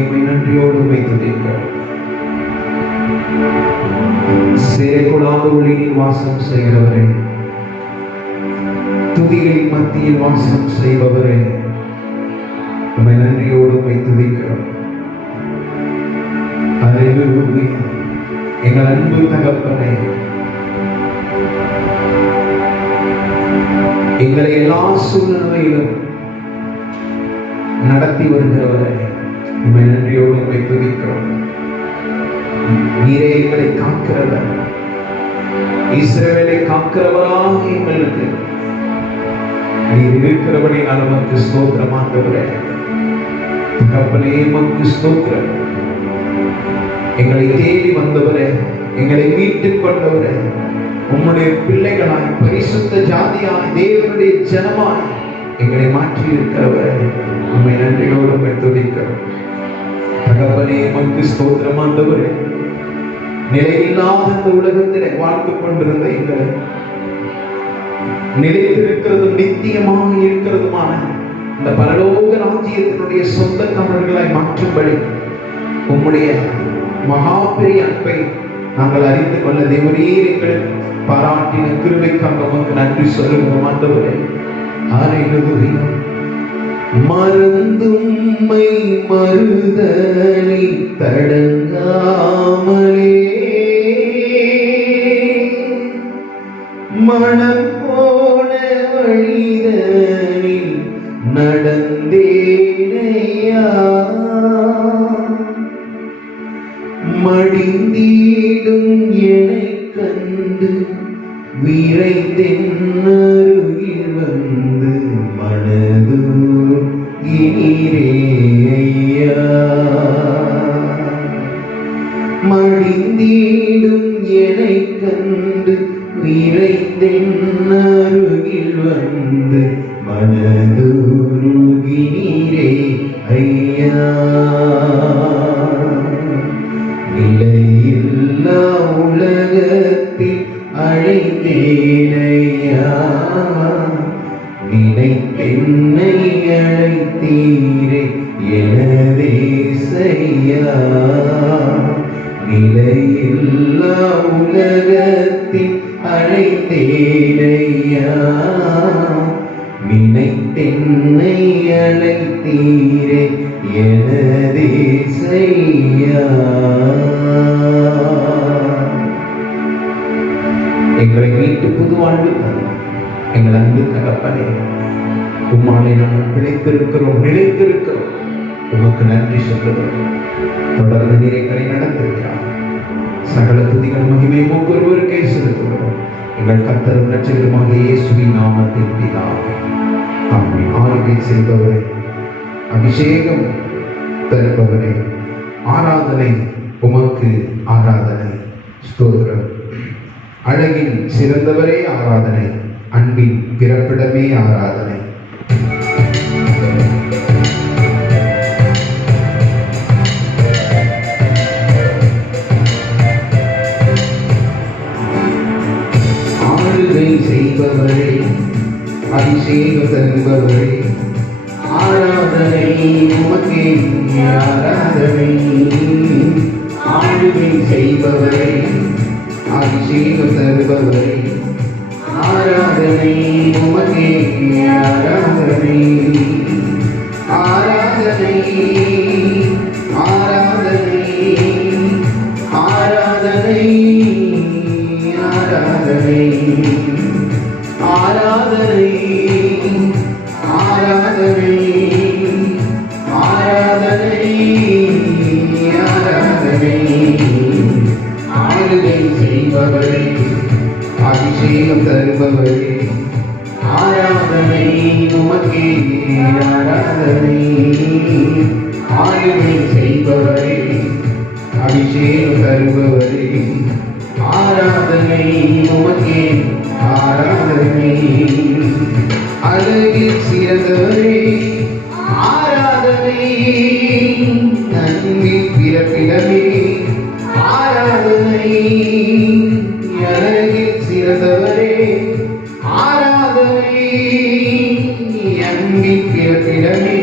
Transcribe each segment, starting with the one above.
உம்மை நன்றியோடு துதிக்கிறோம். சேரக்கூடாத ஒளியில் வாசம் செய்கிறவரே, துதிகளின் மத்தியில் வாசம் செய்பவரே, உம்மை நன்றியோடு துதிக்கிறோம். அல்லேலூயா. எங்கள் அன்பு தகப்பனே, எங்களை எல்லா சூழ்நிலையிலும் நடத்தி வருகிறவரை உம்மை நன்றியோடு துதிக்கிறோம். நீரே எங்களை காக்கிறவர், இஸ்ரவேலை காக்கிறவராக எங்களுக்கு நீர் இருக்கிறவனே. நமக்கு ஸ்தோத்திரம் ஆண்டவரே. தகப்பனே, உமக்கு ஸ்தோத்திரம். எங்களை தேடி வந்தவரே, எங்களை மீட்டுக் கொண்டவரே, உம்முடைய பிள்ளைகளாய், பரிசுத்த ஜாதியாய், தேவனுடைய ஜனமாய் எங்களை மாற்றி இருக்கிறவரே, உம்மை நன்றியோடு துதிக்கிறோம். தகப்பனே, உமக்கு ஸ்தோத்திரம் ஆண்டவரே. நிலையில்லாத இந்த உலகத்திலே வாழ்ந்து கொண்டிருந்த எங்களை நிலைத்திருக்கிறதும் நித்தியமாக இருக்கிறதுமான இந்த பரலோக ராஜ்யத்தினுடைய சொந்தக்காரர்களாய் மாற்றும்படி உம்முடைய மகா பெரிய அன்பை நாங்கள் அறிந்து கொள்ள தேவரீர் எங்கள் பாராட்டின கிருபைக்காக உமக்கு நன்றி சொல்லுகிறோம் ஆண்டவரே. ஹல்லேலூயா. மறந்தும்மை மறுதலை தடங்காமலே மனம் போன வழிதனில் நடந்தேனையா, மடிந்தீடும் என்னை கண்டு விரைந்தென்னருகில் வந்து மனதுருகினீரே ஐயா. மடிந்தீடும் என்னை கண்டு விரைந்தென்னருகில் வந்து மனதுருகினீரே ஐயா. நிலையில்லா உலகத்தில் அழைத்தேனையா, நினைத்தென்னை அழைத்தீரே எனதேசையா. நிலையில்லா உலகத்தில் அழைத்தேனையா, நினைத்தென்னை அழைத்தீரே எனதேசையா. எங்களை மீட்டு புது வாழ்வு தந்தார் எங்கள் அன்பு தகப்பனே. உம்மாலே நாங்கள் பிழைத்திருக்கிறோம், நிலைத்திருக்கிறோம். உமக்கு நன்றி சொல்லுகிறோம். தொடர்ந்து நீர் எங்களை நடத்திருக்கிறார். சகல துதிகள் மகிமை ஒவ்வொருவருக்கே செலுத்துகிறோம். எங்கள் கர்த்தரும் இரட்சகருமாக இயேசுவின் நாமத்தில் பிதாவே, ஆமென். ஆளுகை செய்பவரே, அபிஷேகம் தருபவரே, ஆராதனை உமக்கு ஆராதனை. ஸ்தோத்திரம். அழகில் சிறந்தவரே ஆராதனை, அன்பின் பிறப்பிடமே ஆராதனை. ஆளுகை செய்பவரே, அபிஷேகம் தருபவரே, ஆராதனை உமக்கே ஆராதனை. ஆளுகை செய்பவரே, அபிஷேகம் தருபவரே, ஆராதனை உமக்கே ஆராதனை. ஆராதனை ஆராதனை ஆராதனை ஆராதனை ஆராதனை ஆராதனை ஆராதனை ஆராதனை. ஆளுகை செய்பவரே, அபிஷேகம் தருபவரே, ஆராதனை உமக்கே ஆராதனை. ஆளுகை செய்பவரே, அபிஷேகம் தருபவரே, ஆராதனை உமக்கே ஆராதனை. அழகில் சிறந்தவரே ஆராதனை, அன்பின் பிறப்பிடமே ஆராதனை. அழகில் சிறந்தவரே ஆராதனை, அன்பின் பிறப்பிடமே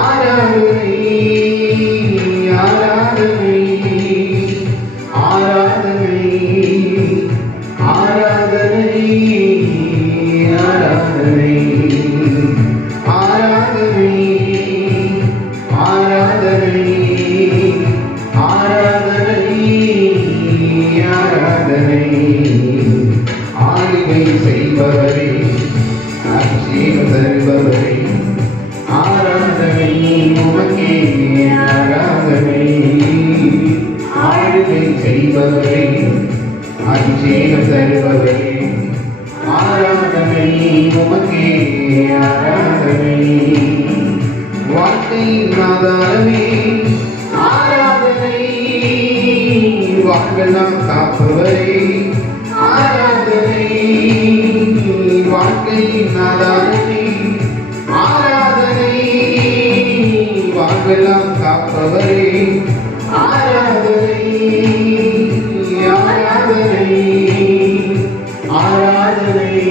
ஆராதனை. தருபவரே ஆராதனை உமக்கே ஆராதனை ஆளுகை செய்பவரே அபிஷேகம் தருபவரே ஆராதனை உமக்கே ஆராதனை வாழ்க்கையின் ஆதாரமே ஆராதனை வாழ்வெல்லாம் காப்பவரே ஆராதனை வாழ்க்கையின் ஆதாரமே ஆராதனை வாழ்வெல்லாம் காப்பவரே ஆராதனை ஆராதனை ஆராதனை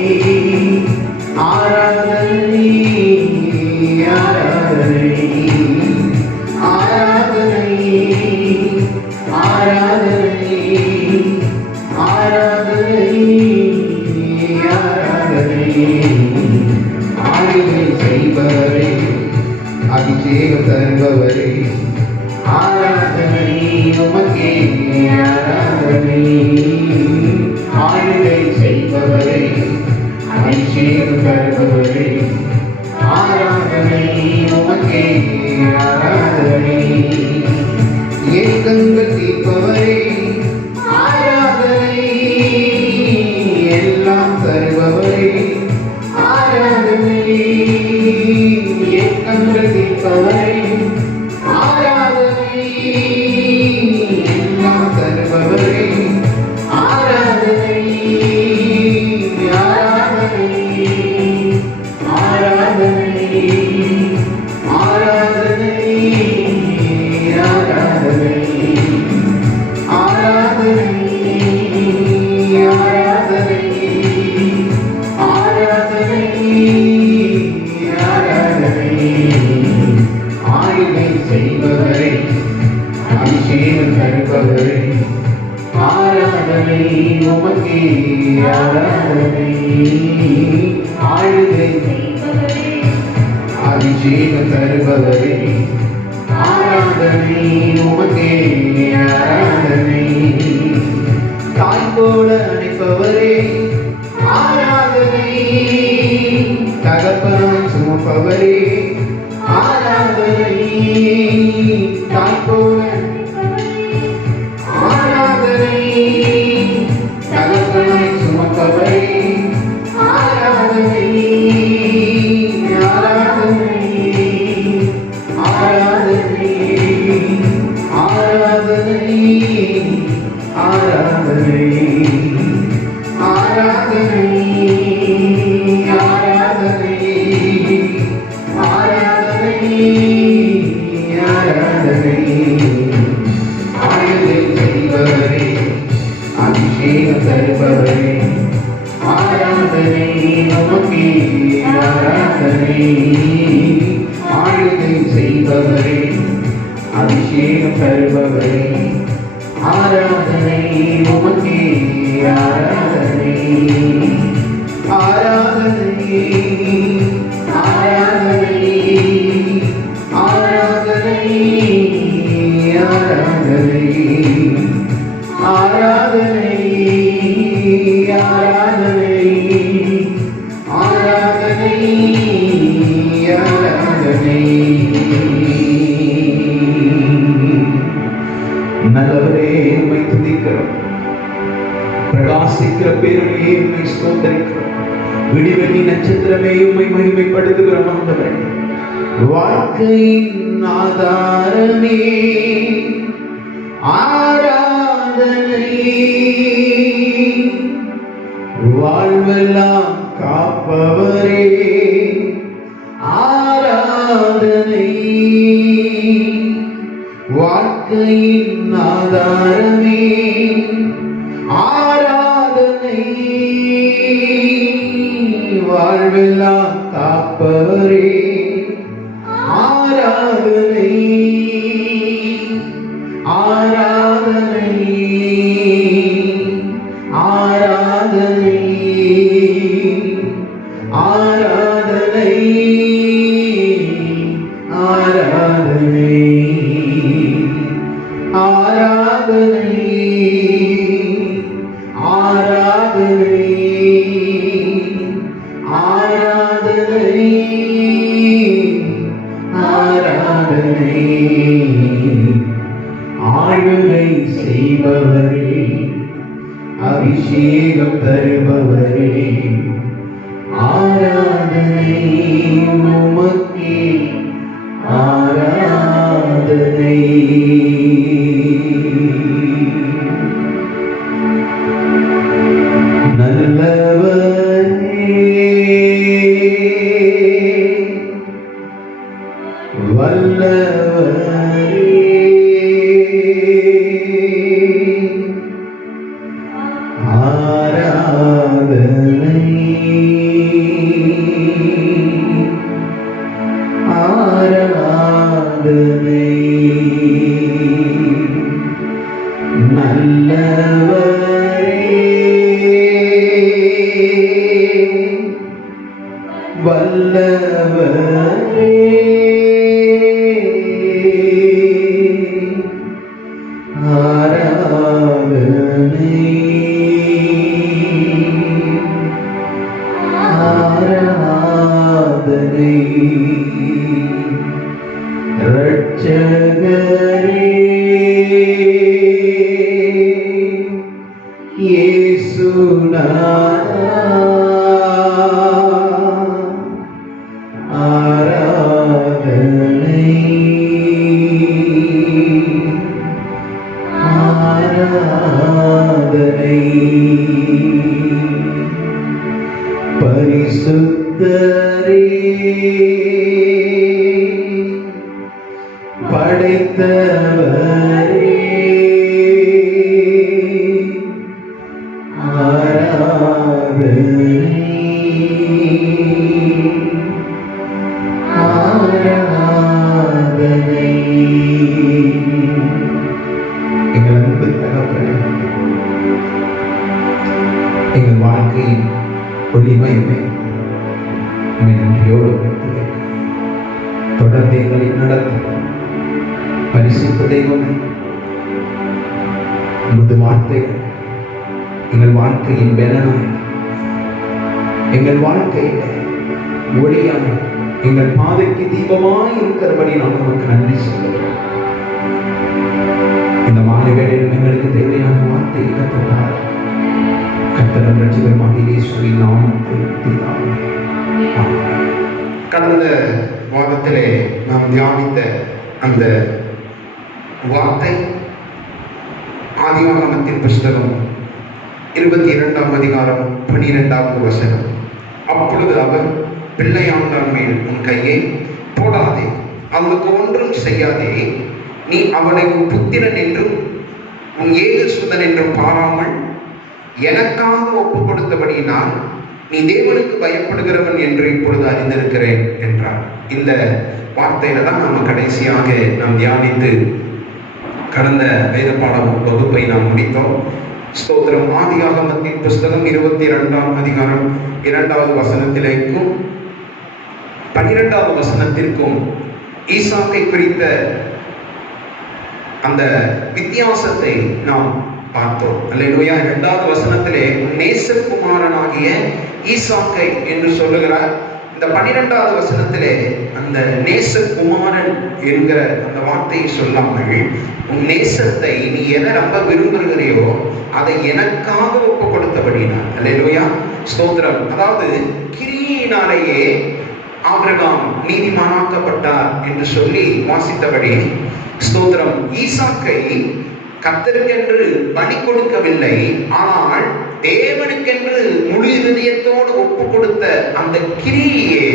ஆராதனை ஆராதனை ஆராதனை ஆராதனை ஆராதனை ஆளுகை செய்பவரே அபிஷேகம் தருபவரே ஆராதனை உமக்கே ஆராதனை ஆளுகை செய்பவரே அபிஷேகம் தருபவரே ஆராதனை உமக்கே ஆராதனை ஏக்கங்கள் தீர்ப்பவரே ஆராதனை எல்லாம் தருபவரே ஆராதனை ஏக்கங்கள் தீர்ப்பவரே ஆராதனை எல்லாம் தருபவரே ஆராதனை ஆராதனை ஆராதனை ஆராதனை ஆராதனை ஆராதனை ஆராதனை ஆராதனை ஆளுகை செய்பவரே அபிஷேகம் தருபவரே ஆராதனை உமக்கே ஆராதனை ஆளுகை அபிஷேகம் தருபவரே ஆராதனை உமக்கே ஆராதனை தாய் போல அணைப்பவரே ஆராதனை தகப்பனாய் சுமப்பவரே ஆராதனை தாய் போல ஆராதனை தகப்பனாய் சுமப்பவரே ஆராதனை ஆராதனை ஆராதனை ஆராதனை ஆராதனை ஆராதனை ஆராதனை ஆராதனை ஆளுகை செய்பவரே அபிஷேகம் தருபவரே ஆராதனை உமக்கே ஆராதனை ஆளுகை செய்பவரே அபிஷேகம் தருபவரே ஆராதனை உமக்கே ஆராதனை ஆராதனை ஆராதனை ஆராதனை ஆராதனை ஆராதனை ஆராதனை ஆராதனை ஆராதனை நல்லவரே உம்மை துதிக்கிறோம் பிரகாசிக்கிற பேரொழியே உம்மை ஸ்தோத்திரிக்கிறோம் விடிவெள்ளி நட்சத்திரமே உம்மை மகிமைப்படுத்துகிறோம் ஆண்டவரே வாழ்க்கையின் ஆதாரமே ஆராதனை வாழ்வெல்லாம் காப்பவரே ஆராதனை வாழ்க்கையின் ஆதாரமே ஆராதனை வாழ்வெல்லாம் காப்பவரே ஆராதனை ஆராதனை ஆராதனை ஆராதனை ஆராதனை ஆராதனை ஆராதனை ஆராதனை செய்பவரே, அபிஷேகம் தருபவரே, ஆராதனை உமக்கே, ஆராதனை. நல்லவரே, வல்லவரே, ஆராதனை, ஆராதனை. நல்லவரே, வல்லவரே, ஆராதனை, ஆராதனை. இரட்சகரே, இயேசுநாதா, ஆராதனை, ஆராதனை. பரிசுத்தரே, படைத்தவரே, ஆராதனை, ஆராதனை. எங்கள் அன்பு தகப்பனே, எங்கள் வாழ்க்கையின் ஒளிமையுமே நன்றியோடு தொடர்ந்து எங்களை நடத்தும் பரிசுத்த தெய்வமே, உமது வார்த்தைகள் எங்கள் வாழ்க்கையின் பலனாய், எங்கள் வாழ்க்கையில் ஒளியாய், எங்கள் பாதைக்கு தீபமாய் இருக்கிறபடி நாம் நமக்கு நன்றி சொல்லுகிறோம். இந்த மாலை வேளையில் எங்களுக்கு தேவையான வார்த்தை கற்றுத்தார். கர்த்தர் ரட்சகருமாகிய இயேசுவின் நாமத்தில் பிதாவே, ஆமென். கடந்த வாரத்திலே நாம் தியானித்த அந்த வார்த்தை ஆதியாகமத்தின் புஸ்தகம் 22ஆம் அதிகாரம் 12வது வசனம். அப்பொழுது அவர், பிள்ளையாண்டான் மேல் உன் கையை போடாதே, அவனுக்கு ஒன்றும் செய்யாதே, நீ அவனை உன் புத்திரன் என்றும் உன் ஏகசுதன் என்றும் பாராமல் எனக்காக ஒப்பு கொடுத்தபடியினால் நீ தேவனுக்கு பயப்படுகிறவன் என்று இப்பொழுது அறிந்திருக்கிறேன் என்றார். இந்த வார்த்தையில தான் நம்ம கடைசியாக நாம் தியானித்து கடந்த வேத பாட வகுப்பை நாம் முடித்தோம். ஸ்தோத்திரம். ஆதியாகமத்தின் புஸ்தகம் 22ஆம் அதிகாரம் 2வது வசனத்திலேக்கும் 12வது வசனத்திற்கும் ஈசாக்கை குறித்த அந்த வித்தியாசத்தை நாம் பார்த்தோம். அல்லேலூயா. 2வது வசனத்திலே நேசகுமாரனாகிய ஈசாக்கை என்று சொல்லுகிறார். இந்த 12வது வசனத்திலே அந்த நேசகுமாரன் என்கிற அந்த வார்த்தையை சொல்லாமல், உன் நேசத்தை நீ எதை ரொம்ப விரும்புகிறையோ அதை எனக்காக ஒப்பு கொடுத்தபடினார். அல்லேலூயா, ஸ்தோத்திரம். அதாவது கிரியினாலேயே ஆபிரகாம் நீதிமானாக்கப்பட்டார் என்று சொல்லி வாசித்தபடி, ஸ்தோத்திரம், ஈசாக்கை கர்த்தருக்கென்று பலி கொடுக்கவில்லை, ஆனால் தேவனுக்கென்று முழு இதயத்தோடு ஒப்பு கொடுத்த அந்த கிரியே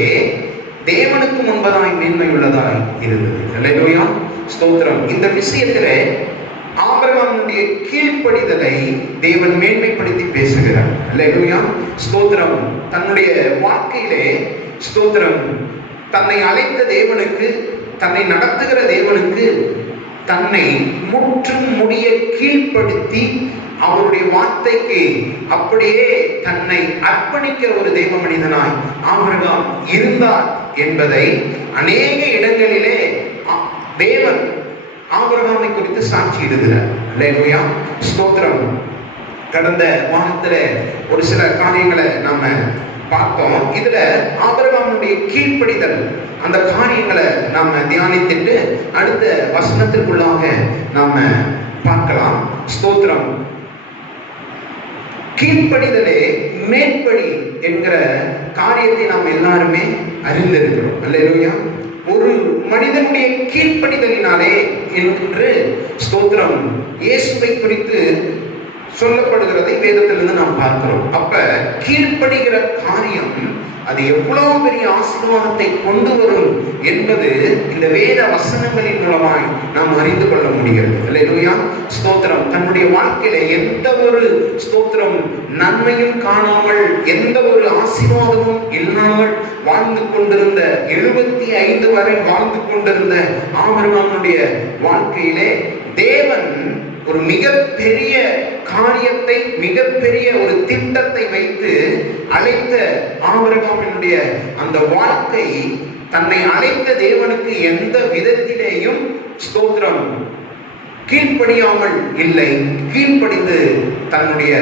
தேவனுக்கு முன்பதாய் மேன்மை உள்ளதாய் இருந்தது. அல்லேலூயா, ஸ்தோத்திரம். இந்த விஷயத்திலே ஆபிரகாமுடைய கீழ்ப்படிதலை தேவன் மேன்மைப்படுத்தி பேசுகிறார். அல்லேலூயா, ஸ்தோத்திரம். தன்னுடைய வாழ்க்கையிலே, ஸ்தோத்திரம், தன்னை அழைத்த தேவனுக்கு, தன்னை நடத்துகிற தேவனுக்கு தன்னை முற்றும் முடிய கீழ்ப்படுத்தி அவருடைய வார்த்தைக்கு அப்படியே தன்னை அர்ப்பணிக்கிற ஒரு தெய்வ மனிதனாய் ஆபிரகாம் இருந்தார் என்பதை அநேக இடங்களிலே தேவன் ஆபிரகாமை குறித்து சாட்சியிடுகிறார். அல்லேலூயா, ஸ்தோத்திரம். கடந்த வாரத்துல ஒரு சில காரியங்களை நாம பார்த்தோம். இதுல ஆபிரகாமுடைய கீழ்ப்படிதல் அந்த காரியங்களை நாம தியானித்துட்டு அடுத்த வசனத்திற்குள்ளாக நாம பார்க்கலாம். ஸ்தோத்திரம். கீழ்ப்படிதலே மேற்படி என்கிற காரியத்தை நாம் எல்லாருமே அறிந்திருக்கிறோம். அல்லேலூயா. ஒரு மனிதனுடைய கீழ்ப்படிதலினாலே என்று ஸ்தோத்திரம் இயேசுவை குறித்து சொல்லப்படுகிறதை வேதத்திலிருந்து நாம் பார்க்கிறோம். அப்ப கீழ்ப்படுகிற காரியம் அது எவ்வளவு பெரிய ஆசீர்வாதத்தை கொண்டு வரும் என்பது இந்த வேத வசனங்களின் மூலமாய் நாம் அறிந்து கொள்ள முடிகிறது. அல்லேலூயா. ஸ்தோத்திரம். தன்னுடைய வாழ்க்கையில எந்த ஒரு ஸ்தோத்திரம் நன்மையும் காணாமல், எந்த ஒரு ஆசீர்வாதமும் இல்லாமல் வாழ்ந்து கொண்டிருந்த 75 வரை வாழ்ந்து கொண்டிருந்த ஆபிரகாமுடைய வாழ்க்கையிலே தேவன் ஒரு மிகப்பெரிய காரியத்தை, மிகப்பெரிய ஒரு திட்டத்தை வைத்து அழைத்த ஆபிரகாமினுடைய அந்த வாழ்க்கை தன்னை அழைத்த தேவனுக்கு எந்த விதத்திலேயும் ஸ்தோத்திரம் கீழ்ப்படியாமல் இல்லை. கீழ்ப்படிந்து தன்னுடைய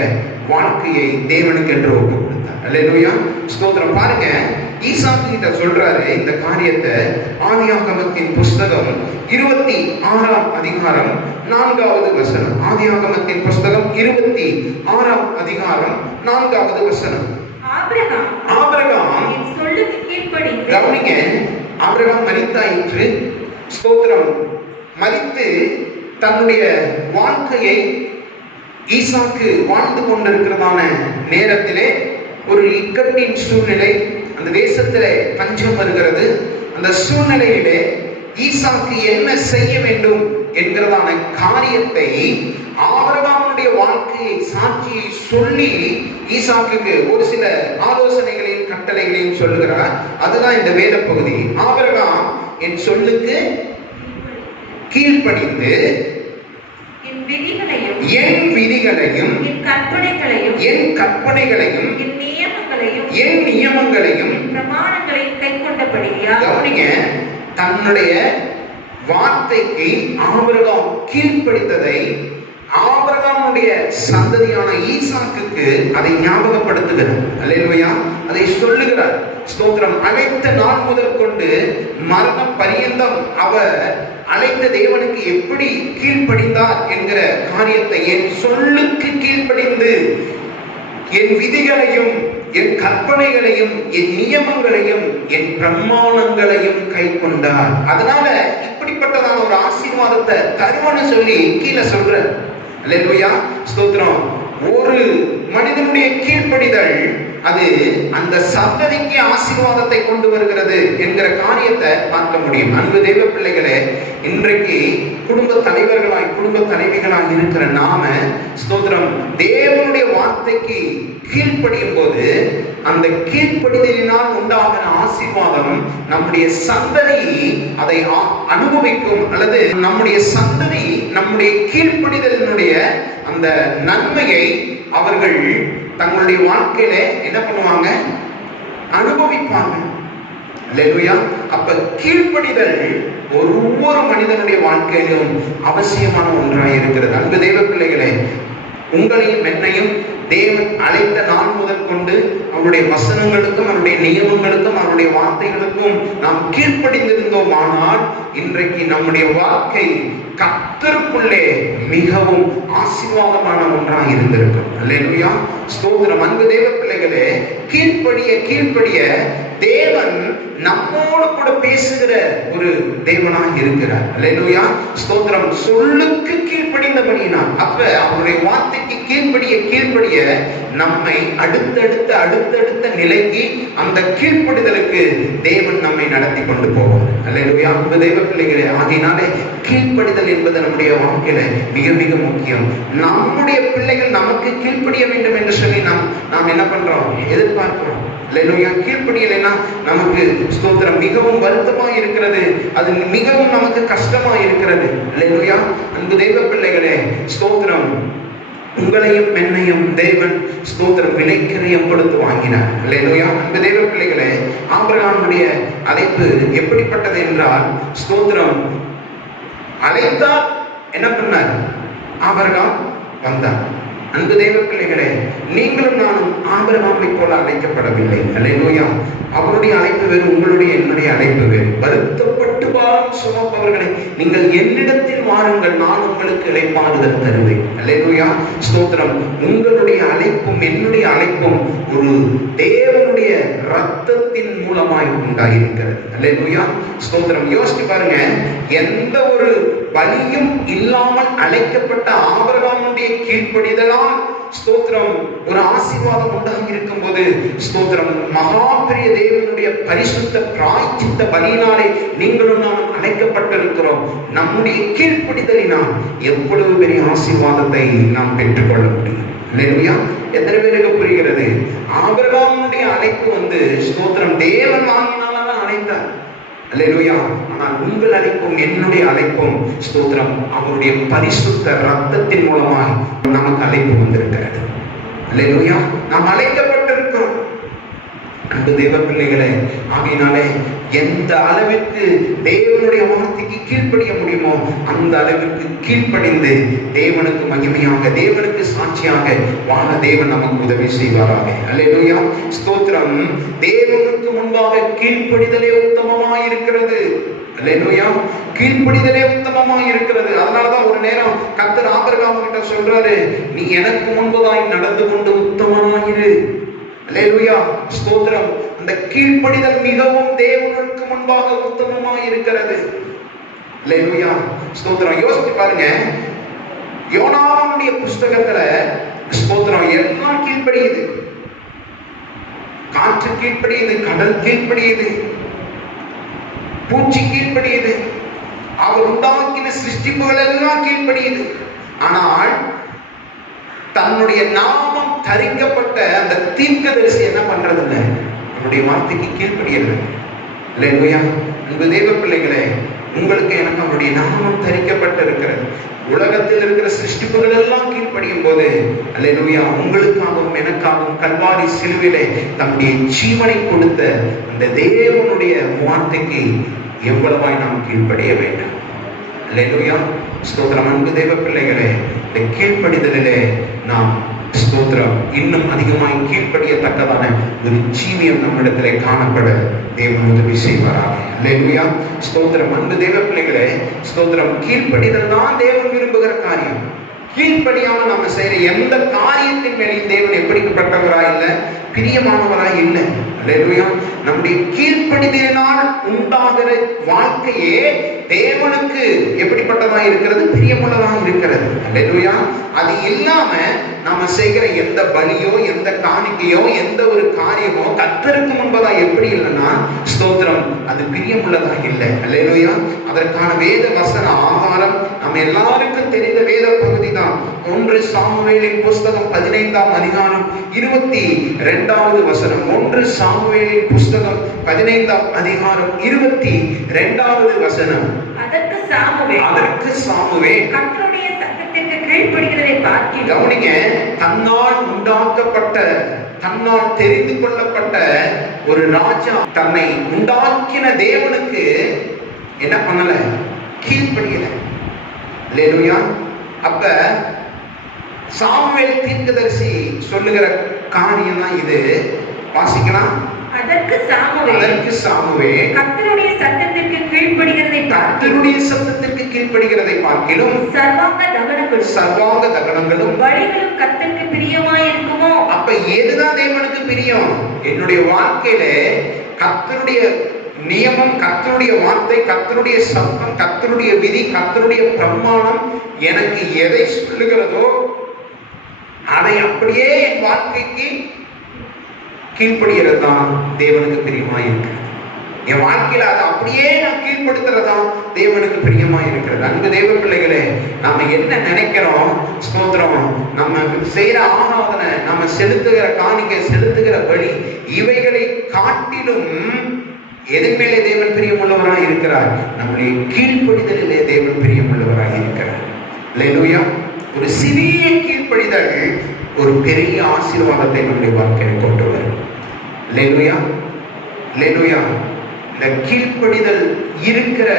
வாழ்க்கையை தேவனுக்கு என்று ஒப்புக் கொடுத்தார். அல்லேலூயா. ஸ்தோத்திரம். பாருங்க, ஈசாக்கு கிட்ட சொல்றாரு இந்த காரியத்தை. ஆதியாகமத்தின் புஸ்தகம் 26ஆம் அதிகாரம் 4வது வசனம். ஆதியாகமத்தின் புஸ்தகம் 26ஆம் அதிகாரம் 4வது வசனம். ஆபிரகாம் சொல்லுக்கு கீழ்ப்படிந்து, கவனிங்க, ஆபிரகாம் மரித்தாயிற்று. ஸ்தோத்திரம். மரித்து தன்னுடைய வாழ்க்கையை ஈசாக்கு வாழ்ந்து கொண்டிருக்கிறதான நேரத்திலே ஒரு இக்கட்டின் சூழ்நிலை, அந்த தேசத்திலே பஞ்சம் வருகிறது. அந்த சூழ்நிலையிலே ஈசாக்கு என்ன செய்ய வேண்டும் என்கிறதான காரியத்தை ஆபிரகாமுடைய வாழ்க்கையை சாட்சியை சொல்லி ஈசாக்குக்கு ஒரு சில ஆலோசனைகளையும் கட்டளைகளையும் சொல்லுகிறார். அதுதான் இந்த வேத பகுதி. ஆபிரகாம் என் சொல்லுக்கு கீழ்ப்படிந்து என் விதிகளையும் என் கற்பனைகளையும் என் நியமங்களையும் பிரமாணங்களையும் கைக்கொண்டபடியால், கவனிங்க, தன்னுடைய வார்த்தைக்கு ஆபிரகாம் கீழ்ப்படித்ததை ஆபிரகாமுடைய சந்ததியான ஈசாக்குக்கு அதை ஞாபகப்படுத்துகிறார். அல்லேலூயா. அதை சொல்லுகிறார். ஸ்தோத்திரம். அழைத்த நாள் முதல் கொண்டு மரண பரியந்தம் அவர் அழைத்த தேவனுக்கு எப்படி கீழ்ப்படிந்தார் என்கிற காரியத்தை, என் சொல்லுக்கு கீழ்ப்படிந்து என் விதிகளையும் என் கற்பனைகளையும் என் நியமங்களையும் என் பிரமாணங்களையும் கை கொண்டார். அதனால இப்படிப்பட்டதான ஒரு ஆசீர்வாதத்தை தருவன்னு சொல்லி கீழே சொல்ற. அல்லேலூயா. ஸ்தோத்திரம். ஒரு மனிதனுடைய கீழ்ப்படிதல் அது அந்த சந்ததிக்கு ஆசீர்வாதத்தை கொண்டு வருகிறது என்கிற காரியத்தை பார்க்க முடியும். அன்பு தேவ பிள்ளைகளே, இன்றைக்கு குடும்ப தலைவர்களாய், குடும்ப தலைவிகளாய் இருக்கிற நாம ஸ்தோத்திரம் தேவனுடைய வார்த்தைக்கு கீழ்ப்படியும் போது அந்த கீழ்ப்படிதலினால் உண்டாகிற ஆசீர்வாதம் நம்முடைய சந்ததி அதை அனுபவிக்கும். அல்லது நம்முடைய சந்ததி நம்முடைய கீழ்ப்படிதலினுடைய அந்த நன்மையை அவர்கள் தங்களுடைய வாழ்க்கையில என்ன பண்ணுவாங்க? அனுபவிப்பாங்க. அல்லேலூயா. அப்ப கீழ்ப்படிதல் ஒவ்வொரு மனிதனுடைய வாழ்க்கையிலும் அவசியமான ஒன்றாக இருக்கிறது. அன்பு தேவ பிள்ளைகளே, உங்களையும் என்னையும் தேவன் அழைத்த நாள் முதல் கொண்டு அவருடைய வசனங்களுக்கும் அவருடைய நியமங்களுக்கும் அவருடைய வார்த்தைகளுக்கும் நாம் கீழ்ப்படிந்திருந்தோம். ஆனால் இன்றைக்கு நம்முடைய வாழ்க்கை கர்த்தருக்குள்ளே மிகவும் ஆசீர்வாதமான ஒன்றாக இருந்திருக்கும். அல்லேலூயா. ஸ்தோத்திரம். அன்பு தேவ பிள்ளைகளே, கீழ்ப்படிய தேவன் நம்மோடு கூட பேசுகிற ஒரு தேவனாக இருக்கிறார். அல்லேலூயா. ஸ்தோத்திரம். சொல்லுக்கு கீழ்ப்படிந்தபடியினால், அப்ப அவருடைய வார்த்தைக்கு கீழ்ப்படிய நம்மை அடுத்தடுத்த நிலைக்கு, அந்த கீழ்ப்படிதலுக்கு தேவன் நம்மை நடத்தி கொண்டு போவார். அல்லேலூயா. அன்பு தேவ பிள்ளைகளே, ஆகையினாலே கீழ்ப்படிதல் என்பது நம்முடைய வாழ்க்கையில மிக மிக முக்கியம். நம்முடைய பிள்ளைகள் நமக்கு கீழ்ப்படிய வேண்டும் என்று சொல்லி நாம் என்ன பண்றோம்? எதிர்பார்க்கிறோம். அல்லேலூயா. கீழ்ப்படியலைன்னா நமக்கு ஸ்தோத்திரம் மிகவும் வருத்தமா இருக்கிறது. அது மிகவும் நமக்கு கஷ்டமா இருக்கிறது. அல்லேலூயா. அன்பு தேவ பிள்ளைகளே, ஸ்தோத்திரம். உங்களையும் என்னையும் தேவன் ஸ்தோத்திரம் விலைக்கிரயம் கொடுத்து வாங்கினார். அல்லேலூயா. அன்பு தேவ பிள்ளைகளே, ஆபிரகாமுடைய அழைப்பு எப்படிப்பட்டது என்றால், ஸ்தோத்திரம் அழைத்தால் என்ன பண்ணார்? ஆபிரகாம் வந்தார். அன்பு தேவ பிள்ளைகளே, நீங்களும் நானும் ஆபிரகாமை போல அழைக்கப்படவில்லை. அல்லேலூயா. அவருடைய அழைப்பு வேறு, உங்களுடைய என்னுடைய அழைப்பு வேறு. வருத்தப்பட்டு பாரம் சுமப்பவர்களை நீங்கள் என்னிடத்தில் வாருங்கள், நான் உங்களுக்கு இளைப்பாறுதல் தருவேன். அல்லேலூயா. ஸ்தோத்திரம். உங்களுடைய அழைப்பும் என்னுடைய அழைப்பும் ஒரு தேவனுடைய ரத்தத்தின் மூலமாய் உண்டாயிருக்கிறது. அல்லேலூயா. ஸ்தோத்திரம். யோசிச்சு பாருங்க, எந்த ஒரு பலியும் இல்லாமல் அழைக்கப்பட்ட ஆபிரகாமுடைய கீழ்ப்படிதலால் ஸ்தோத்திரம் ஒரு ஆசீர்வாதம் உண்டாகி இருக்கும் போது, ஸ்தோத்திரம், மகா பெரிய தேவனுடைய பரிசுத்த பிராயச்சித்த பலியினாலே நீங்களும் நானும் அழைக்கப்பட்டிருக்கிறோம். நம்முடைய கீழ்ப்படிதலினால் எவ்வளவு பெரிய ஆசீர்வாதத்தை நாம் பெற்றுக்கொள்ள முடியும். அல்லேலூயா. எத்தனை பேருக்கு புரிகிறது? ஆபிரகாமுடைய அழைப்பு ஸ்தோத்திரம் தேவன் வாங்கினால அழைத்தார். அல்லேலூயா. ஆனால் உங்கள் அழைப்பும் என்னுடைய அழைப்பும் ஸ்தோத்திரம் அவருடைய பரிசுத்த ரத்தத்தின் மூலமாய் நமக்கு அழைப்பு வந்திருக்கிறது. அல்லேலூயா. நாம் அழைக்கப்பட்டிருக்கிறோம். அன்பு தேவ பிள்ளைகளே, ஆகையினாலே எந்த அளவிற்கு தேவனுடைய வார்த்தைக்கு கீழ்ப்படிய முடியுமோ அந்த அளவிற்கு கீழ்ப்படிந்து தேவனுக்கு மகிமையாக, தேவனுக்கு சாட்சியாக வாழ தேவன் நமக்கு உதவி செய்வாராக. அல்லேலூயா. ஸ்தோத்திரம். தேவனுக்கு முன்பாக கீழ்ப்படிதலே உத்தமமாய் இருக்கிறது. அல்லேலூயா. கீழ்ப்படிதலே உத்தமமாய் இருக்கிறது. அதனாலதான் ஒரு நேரம் கர்த்தர் ஆபிரகாம் கிட்ட சொல்றாரு, நீ எனக்கு முன்பதாய் நடந்து கொண்டு உத்தமமாயிரு. அல்லேலூயா. ஸ்தோத்திரம். அந்த கீழ்ப்படிதல் மிகவும் தேவனுக்கு முன்பாக உத்தமமாய் இருக்கிறது. அல்லேலூயா. ஸ்தோத்திரம். யோசிச்சு பாருங்க, யோனாவுடைய புஸ்தகத்துல ஸ்தோத்திரம் எல்லாம் கீழ்ப்படியுது. காற்று கீழ்ப்படியுது, கடல் கீழ்ப்படியுது, பூச்சி கீழ்ப்படியுது, அவர் உண்டாக்கின சிருஷ்டிப்புகள் எல்லாம் கீழ்ப்படியுது. ஆனால் தன்னுடைய நாமம் தரிக்கப்பட்ட அந்த தீர்க்கதரிசி என்ன பண்றதுங்க? அவருடைய வார்த்தைக்கு கீழ்ப்படியல. அல்லேலூயா. அன்பு தேவ பிள்ளைகளே, உங்களுக்கு எனக்கு அவருடைய நாமம் தரிக்கப்பட்டிருக்கிறது. உலகத்தில் இருக்கிற சிருஷ்டிப்புகள் எல்லாம் கீழ்ப்படியும் போது, அல்லேலூயா, உங்களுக்காகவும் எனக்காகவும் கல்வாரி சிலுவிலே தம்முடைய ஜீவனை கொடுத்த அந்த தேவனுடைய வார்த்தைக்கு எவ்வளவாய் நாம் கீழ்ப்படிய வேண்டும். அல்லேலூயா. ஸ்தோத்திரம். அன்பு தேவ பிள்ளைகளே, இந்த கீழ்ப்படிதலிலே நாம் ஸ்தோத்திரம் இன்னும் அதிகமாய் கீழ்ப்படியத்தக்கதான ஒரு ஜீவியம் நம்மிடத்திலே காணப்பட தேவன் உதவி செய்வாராக. அல்லேலூயா. ஸ்தோத்திரம். அன்பு தேவ பிள்ளைகளே, ஸ்தோத்திரம். கீழ்ப்படிதல் தான் தேவன் விரும்புகிற காரியம். கீழ்ப்படியாம நம்ம செய்யற எந்த காரியத்தின் மேலேயும் தேவன் எப்படிப்பட்டவராய் இல்லை, பிரியமானவராய் இல்லை. அல்லேலூயா. நம்முடைய கீழ்ப்படிதலினால் உண்டாகிற வாழ்க்கையே தேவனுக்கு எப்படிப்பட்டதாக இருக்கிறது? பிரியமுள்ளதாக இருக்கிறது. அல்லேலூயா. அது இல்லாம நாம செய்கிற எந்த பலியோ, எந்த காணிக்கையோ, எந்த ஒரு காரியமோ கர்த்தருக்கு முன்பதா எப்படி இல்லைன்னா ஸ்தோத்திரம் அது பிரியமுள்ளதாக இல்லை. அல்லேலூயா. அதற்கான வேத வசன ஆகாரம் நம்ம எல்லாருக்கும் தெரிந்த வேத பகுதி தான் 1 சாமுவேலின் புஸ்தகம் 15ஆம் அதிகாரம் 22வது வசனம். 1 சாமுவேலின் புஸ்தகம் 15ஆம் அதிகாரம் 22வது வசனம். அதற்கு சாமுவேல் கர்த்தருடைய சத்தத்திற்கு கீழ்ப்படிகிறதை பார்க்கிறோம். கவனிங்க, தன்னால் உண்டாக்கப்பட்ட, தன்னால் தெரிந்து கொள்ளப்பட்ட ஒரு ராஜா தன்னை உண்டாக்கின தேவனுக்கு என்ன பண்ணல? கீழ்ப்படியல. அல்லேலூயா. அப்ப சாமுவேல் தீர்க்கதரிசி சொல்லுகிற காரியம் தான் இது. வாசிக்கலாம். அதற்கு சாமுவேல் கர்த்தருடைய சத்தத்திற்கு கீழ்ப்படிகிறதை பார்க்கிலும் சர்வாங்க தகனங்களும் பலிகளும் கர்த்தருக்கு பிரியமாய் இருக்குமோ? அப்ப எதுதான் தேவனுக்கு பிரியம்? என்னுடைய வாழ்க்கையில கர்த்தருடைய நியமம், கர்த்தருடைய வார்த்தை, கர்த்தருடைய சத்தம், கர்த்தருடைய விதி, கர்த்தருடைய பிரமாணம் எனக்கு எதை சொல்லுகிறதோ அதை அப்படியே என் வாழ்க்கைக்கு கீழ்ப்படுகிறது தான் தேவனுக்கு பிரியமா இருக்கிறது. என் வாழ்க்கையில அதை அப்படியே நான் கீழ்ப்படுத்துறதா தேவனுக்கு பிரியமா இருக்கிறது. அன்பு தேவ பிள்ளைகளே, நாம என்ன நினைக்கிறோம்? ஸ்தோத்திரம். நம்ம செய்யற ஆராதனை, நம்ம செலுத்துகிற காணிக்கை, செலுத்துகிற பலி, இவைகளை காட்டிலும் எதன் மேலே தேவன் பிரியமுள்ளவராய் இருக்கிறார்? நம்முடைய கீழ்ப்படிதலிலே தேவன் பிரியமுள்ளவராய் இருக்கிறார். அல்லேலூயா. ஒரு சிறிய கீழ்ப்படிதல் ஒரு பெரிய ஆசீர்வாதத்தை நம்முடைய வாழ்க்கையை கொண்டு வரும். அல்லேலூயா. அல்லேலூயா. இந்த கீழ்ப்படிதல் இருக்கிற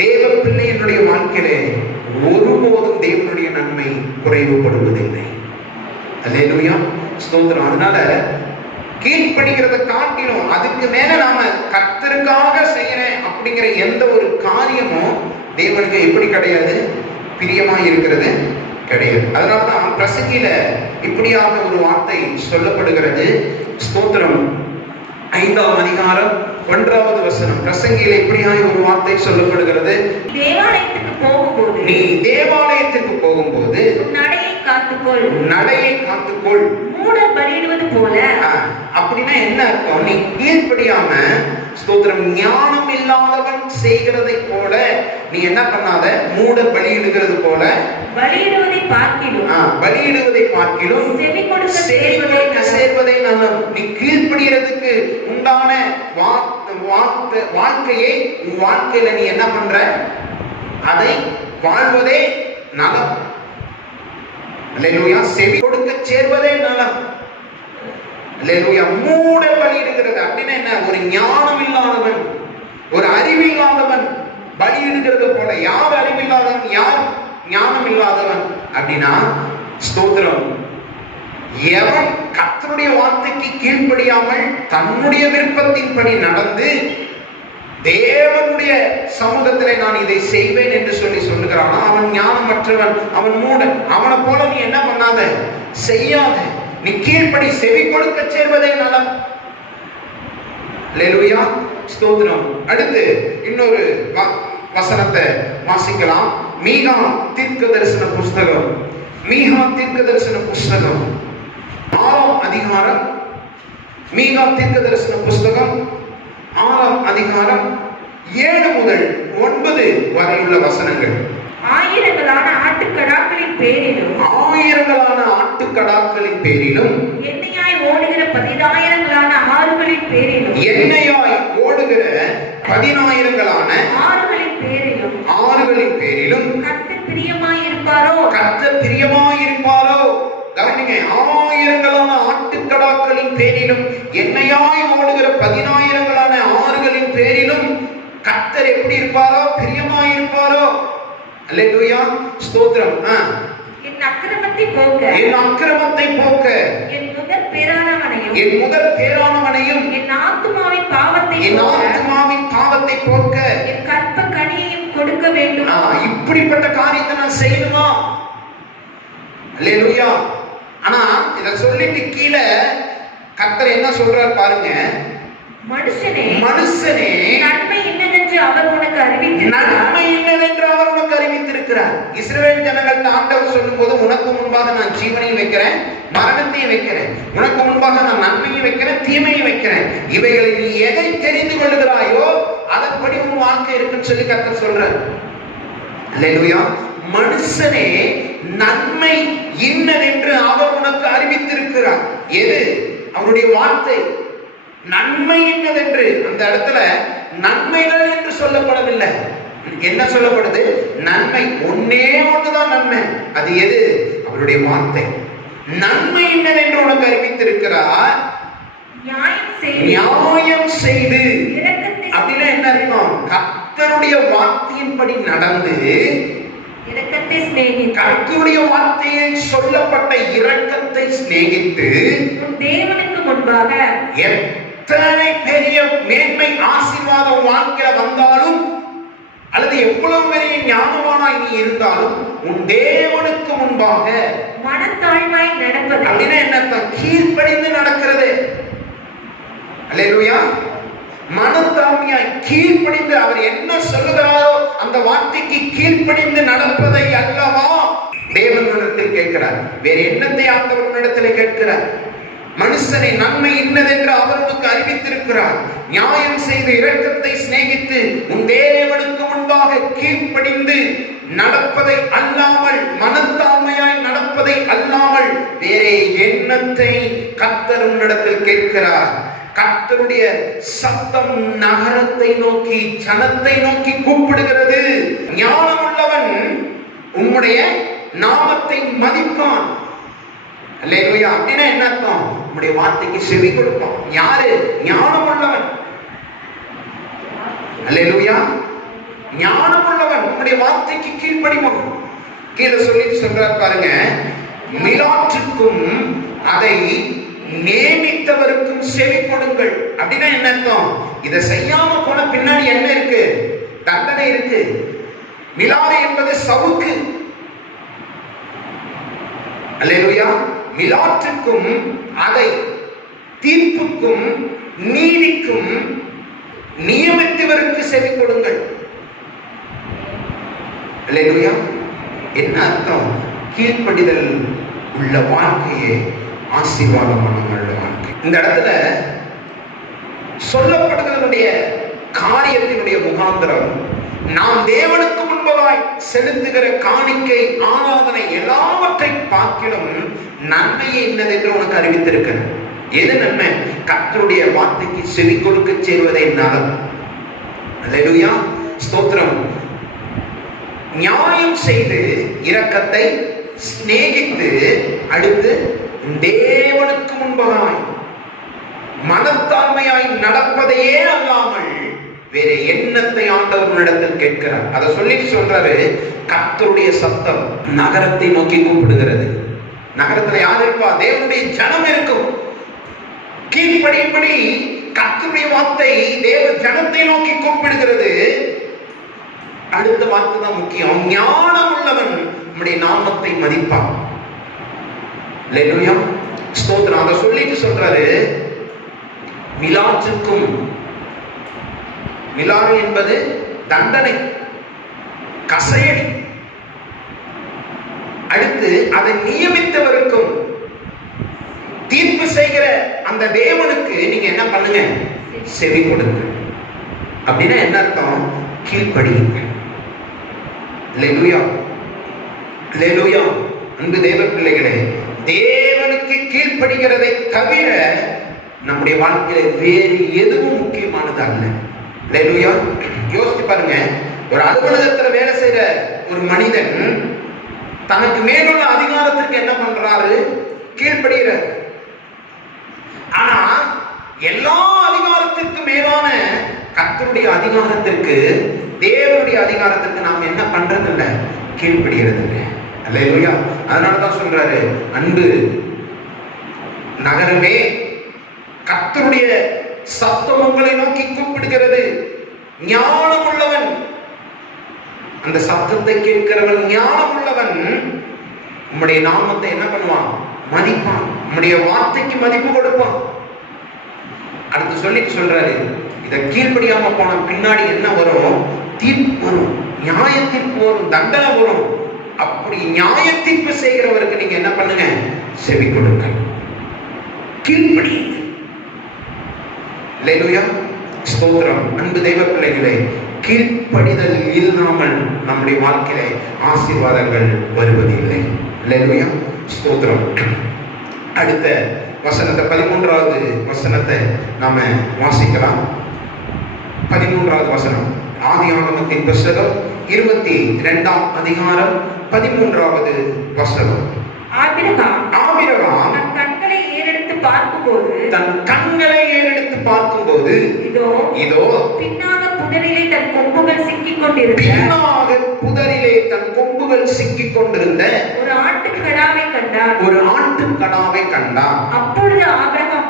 தேவ பிள்ளையினுடைய வாழ்க்கையிலே ஒருபோதும் தேவனுடைய நன்மை குறைவுபடுவதில்லை. அல்லேலூயா, ஸ்தோத்திரம். அதனால கீழ்ப்படிகிறத காட்டிலும் அதுக்கு மேல நாம கர்த்தருக்காக செய்யறேன் அப்படிங்கிற எந்த ஒரு காரியமும் தேவனுக்கு எப்படி கிடையாது, பிரியமா இருக்கிறது கிடையாது. அதனாலதான் பிரசங்கில இப்படியாக ஒரு வார்த்தை சொல்லப்படுகிறது. ஸ்தோத்திரம் 5ஆம் அதிகாரம் 1வது வசனம். பிரசங்கில இப்படியாக ஒரு வார்த்தை சொல்லப்படுகிறது. தேவாலயத்துக்கு போகும்போது நீ தேவாலயத்துக்கு போகும்போது நடையை காத்துக்கொள், நடையை காத்துக்கொள். மூடர் பலியிடுவது போல. அப்படின்னா என்ன அர்த்தம்? நீ கீழ்ப்படியாம, ஸ்தோத்திரம், ஞானம் இல்லாதவன் செய்கிறதை போல நீ என்ன பண்ணாத, மூடர் பலியிடுகிறது போல. பலியிடுவதை பார்க்கிலும் பலியிடுவதை பார்க்கிலும் செவி கொடுக்க சேர்வதை நலம். நீ கீழ்ப்படிகிறதுக்கு உண்டான வாழ்க்கையை உன் வாழ்க்கையில நீ என்ன பண்ற, அதை வாழ்வதே நலம். அல்லேலூயா. செவி கொடுக்க சேர்வதே நலம். அல்லேலூயா. மூட பலியிடுகிறது அப்படின்னா என்ன? ஒரு ஞானம் இல்லாதவன், ஒரு அறிவில்லாதவன் பலியிடுகிறது போல. யார் அறிவில்லாதவன், யார் ஞானம் இல்லாதவன் அப்படின்னா, ஸ்தோத்திரம், எவன் கர்த்தருடைய வார்த்தைக்கு கீழ்ப்படியாமல் தன்னுடைய விருப்பத்தின்படி நடந்து தேவனுடைய சமூகத்திலே நான் இதை செய்வேன் என்று சொல்லுகிறான், அவன் ஞானமற்றவன், அவன் மூடன். அவனை போல நீ என்ன பண்ணாத, செய்யாத. நீ கீழ்ப்படி, செவி கொடுக்க சேர்வதே நலம். அல்லேலூயா, ஸ்தோத்திரம். அடுத்து இன்னொரு வசனத்தை வாசிக்கலாம். மீகா தீர்க்க தரிசன புஸ்தகம், மீகா தீர்க்க தரிசன புஸ்தகம் 6ஆம் அதிகாரம். மீகா தீர்க்க தரிசன புஸ்தகம் 6ஆம் அதிகாரம் 7 முதல் 9 வரையுள்ள வசனங்கள். ஆயிரங்களான ஆட்டுக்கடாக்களின் பேரிலும், ஆயிரங்களான ஆட்டுக்கடாக்களின் பேரிலும், எண்ணெயாய் ஓடுகிற 10,000களான ஆறுகளின் பேரிலும், எண்ணெயாய் ஓடுகிற 10,000களான ஆறுகளின் பேரிலும், ஆறுகளின் பேரிலும் கர்த்தர் பிரியமாயிருப்பாரோ, கர்த்தர் பிரியமாயிருப்பாரோ. கவனிங்க, ஆயிரங்களான ஆட்டுக்கடாக்களின் பேரிலும், எண்ணெயாய் ஓடுகிற 10,000களான ஆறுகளின் பேரிலும் கர்த்தர் எப்படி இருப்பாரோ, பிரியமாயிருப்பாரோ. அல்லேலூயா, ஸ்தோத்திரம். என் அக்கிரமத்தை போக்க, என் அக்கிரமத்தை போக்க, என் முதற் பேரானவனையும், என் முதற் பேரானவனையும், என் ஆத்துமாவின் பாவத்தை, என் ஆத்துமாவின் பாவத்தை போக்க, என் கற்ப கனியையும் கொடுக்க வேண்டும். இப்படிப்பட்ட காரியத்தை நான் செய்யணுமா? அல்லேலூயா. ஆனா இத சொல்லிட்டு கீழே கர்த்தர் என்ன சொல்றார் பாருங்க. மனுஷனே, மனுஷனே, நன்மை என்னவென்று அவர் உனக்கு அறிவித்திருக்கிறார். நன்மை என்னவென்று அவர் உனக்கு அறிவித்திருக்கிறார். இஸ்ரவேல் ஜனங்கள்ட்ட ஆண்டவர் சொல்லும்போது, உனக்கு முன்பாக நான் ஜீவனையும் வைக்கிறேன், மரணத்தையும் வைக்கிறேன், உனக்கு முன்பாக நான் நன்மையும் வைக்கிறேன், தீமையும் வைக்கிறேன், இவைகளை நீ எதை தெரிந்து கொள்ளுகிறாயோ அதன்படி உன் வாழ்க்கை இருக்குன்னு சொல்லி கர்த்தர் சொல்றார். அல்லேலூயா. மனுஷனே, நன்மை இன்னதென்று அவர் உனக்கு அறிவித்திருக்கிறார். எது? அவருடைய வார்த்தை. நன்மை என்னதென்று அந்த இடத்துல நன்மைகள் என்று சொல்லப்படவில்லை. என்ன சொல்லப்படுது? நன்மை. ஒன்னே ஒண்ணுதான் நன்மை. அது எது? அவருடைய வார்த்தை. நன்மை என்னதென்று உனக்கு அறிவித்திருக்கிறார். நியாயம் செய்து. அப்படின்னா என்ன அர்த்தம்? கர்த்தருடைய வார்த்தையின்படி நடந்து, கர்த்தருடைய வார்த்தையில் சொல்லப்பட்ட இரக்கத்தை சிநேகித்து, தேவனுக்கு முன்பாக எத்தனை பெரிய மேன்மை ஆசீர்வாதம் வாழ்க்கையில வந்தாலும், அல்லது எவ்வளவு பெரிய ஞானமானாய் நீ இருந்தாலும், உன் தேவனுக்கு முன்பாக மனத்தாழ்வாய் நடப்பது. அப்படின்னா என்ன? கீழ்ப்படிந்து நடக்கிறது. அல்லேலூயா. மனத்தாழ்மையாய் கீழ்ப்படிந்து அவர் என்ன சொல்லுகிறாரோ அந்த வார்த்தைக்கு கீழ்ப்படிந்து நடப்பதை அல்லவா தேவனிடத்தில் கேட்கிறார். வேற என்னத்தை ஆண்டவரிடத்தில் கேட்கிறார்? மனுஷனை நன்மை இன்னதென்று அவருக்கு அறிவித்திருக்கிறார். நியாயம் செய்து இரக்கத்தை சிநேகித்து உன் தேவனுக்கு முன்பாக கீழ்ப்படிந்து நடப்பதை அல்லாமல், மனத்தாழ்மையாய் நடப்பதை அல்லாமல் வேறே எண்ணத்தை கர்த்தர் உன்னிடத்தில் கேட்கிறார். கர்த்தருடைய சத்தம் நகரத்தை நோக்கி, ஜனத்தை நோக்கி கூப்பிடுகிறது. ஞானமுள்ளவன் உம்முடைய நாமத்தை மதிப்பான். அல்லேலூயா. அப்படின்னா என்ன அர்த்தம்? உம்முடைய வார்த்தைக்கு செவி கொடுப்பான். யாரு? ஞானமுள்ளவன். அல்லேலூயா. ஞானமுள்ளவன் உம்முடைய வார்த்தைக்கு கீழ்ப்படிவான். கீழே சொல்லி சொல்றார் பாருங்க. மிலாற்றுக்கும் அதை நியமித்தவருக்கும் செவி கொடுங்கள். அப்படின்னா என்ன அர்த்தம்? இதை செய்யாம போன பின்னாடி என்ன இருக்கு? தண்டனை இருக்கு. மிலாறு என்பது சவுக்கு. அல்லேலூயா. மிலாற்றுக்கும் அதை தீர்ப்புக்கும் நீதிக்கும் நியமித்தவருக்கு செவி கொடுங்கள். அல்லேலூயா. என்ன அர்த்தம்? கீழ்ப்படிதல் உள்ள வாழ்க்கையே ஆசீர்வாதமான வாழ்க்கை. இந்த இடத்துல சொல்லப்படுகிறதுடைய காரியத்தினுடைய முகாந்திரம் நாம் தேவனுக்கு முன்பதாய் செலுத்துகிற காணிக்கை, ஆராதனை எல்லாவற்றை பார்க்கிலும் நன்மை என்னது என்று உனக்கு அறிவித்திருக்கிறேன். எது நன்மை? கர்த்தருடைய வார்த்தைக்கு செவி கொடுக்க செய்வதே நலம். அல்லேலூயா. ஸ்தோத்திரம். நியாயம் செய்து இரக்கத்தை சிநேகித்து அடுத்து தேவனுக்கு முன்பதாய் மனத்தாழ்மையாய் நடப்பதையே அல்லாமல் வேற எண்ணத்தை ஆண்டவரிடத்தில் கேட்கிறார். அதை சொல்லிட்டு சொல்றாரு, கர்த்தருடைய சத்தம் நகரத்தை நோக்கி கூப்பிடுகிறது. நகரத்துல யார் இருப்பா? தேவனுடைய ஜனம் இருக்கும். கீழ்ப்படியும்படி கர்த்தருடைய வார்த்தை தேவ ஜனத்தை நோக்கி கூப்பிடுகிறது. அடுத்த வார்த்தை தான் முக்கியம். ஞானம் உள்ளவன் நம்முடைய நாமத்தை மதிப்பான். அல்லேலூயா. ஸ்தோத்திரம். அதை சொல்லிட்டு சொல்றாரு, மிலாற்றுக்கும், மிலாறு என்பது தண்டனை, கசையடி. அடுத்து அதை நியமித்தவருக்கும் தீர்ப்பு செய்கிற அந்த தேவனுக்கு நீங்க என்ன பண்ணுங்க? செவி கொடுங்க. அப்படின்னா என்ன அர்த்தம்? கீழ்ப்படியுங்க. அல்லேலூயா. அல்லேலூயா. அன்பு தேவ பிள்ளைகளே, தேவனுக்கு கீழ்ப்படுகிறதை தவிர நம்முடைய வாழ்க்கையில வேறு எதுவும் முக்கியமானது அல்ல. அல்லேலூயா. யோசிச்சு பாருங்க. ஒரு அலுவலகத்துல வேலை செய்யற ஒரு மனிதன் தனக்கு மேலுள்ள அதிகாரத்திற்கு என்ன பண்றாரு? கீழ்ப்படுகிறார். ஆனா எல்லா அதிகாரத்திற்கு மேலான கர்த்தருடைய அதிகாரத்திற்கு, தேவனுடைய அதிகாரத்திற்கு நாம் என்ன பண்றது இல்லை? கீழ்ப்படுகிறது இல்லை. அல்லேலூயா. அதனாலதான் சொல்றாரு, அன்பு நகரமே, கர்த்தருடைய சத்தம் உங்களை நோக்கி கூப்பிடுகிறது. ஞானம் உள்ளவன், அந்த சத்தத்தை கேட்கிறவன் ஞானம் உள்ளவன் உம்முடைய நாமத்தை என்ன பண்ணுவான்? மதிப்பான். உம்முடைய வார்த்தைக்கு மதிப்பு கொடுப்பான். அடுத்து சொல்லிட்டு சொல்றாரு, இதை கீழ்ப்படியாம போன பின்னாடி என்ன வரும்? தீர்ப்பு வரும், நியாய தீர்ப்பு வரும், தண்டனை வரும். அப்படி நியாய தீர்ப்பு செய்கிறவருக்கு நீங்க என்ன பண்ணுங்க? செவி கொடுங்க, கீழ்ப்படி. அல்லேலூயா. ஸ்தோத்திரம். அன்பு தெய்வ பிள்ளைகளே, கீழ்ப்படிதல் இல்லாமல் நம்முடைய வாழ்க்கையிலே ஆசீர்வாதங்கள் வருவதில்லை. அல்லேலூயா. ஸ்தோத்திரம். அடுத்த வசனத்தை, 13வது வசனத்தை நாம வாசிக்கலாம். 13வது வசனம், ஆதியாகமத்தின் புத்தகம் 22ஆம் அதிகாரம் 13வது வசனம். ஆபிரகாம் தன் கண்களை ஏறெடுத்து பார்க்கும்போது இதோ பின்னாக புதரிலே தன் கொம்புகள் சிக்கிக் கொண்டிருந்த ஒரு ஆட்டுக்கடாவை கண்டார். அப்பொழுது ஆபிரகாம்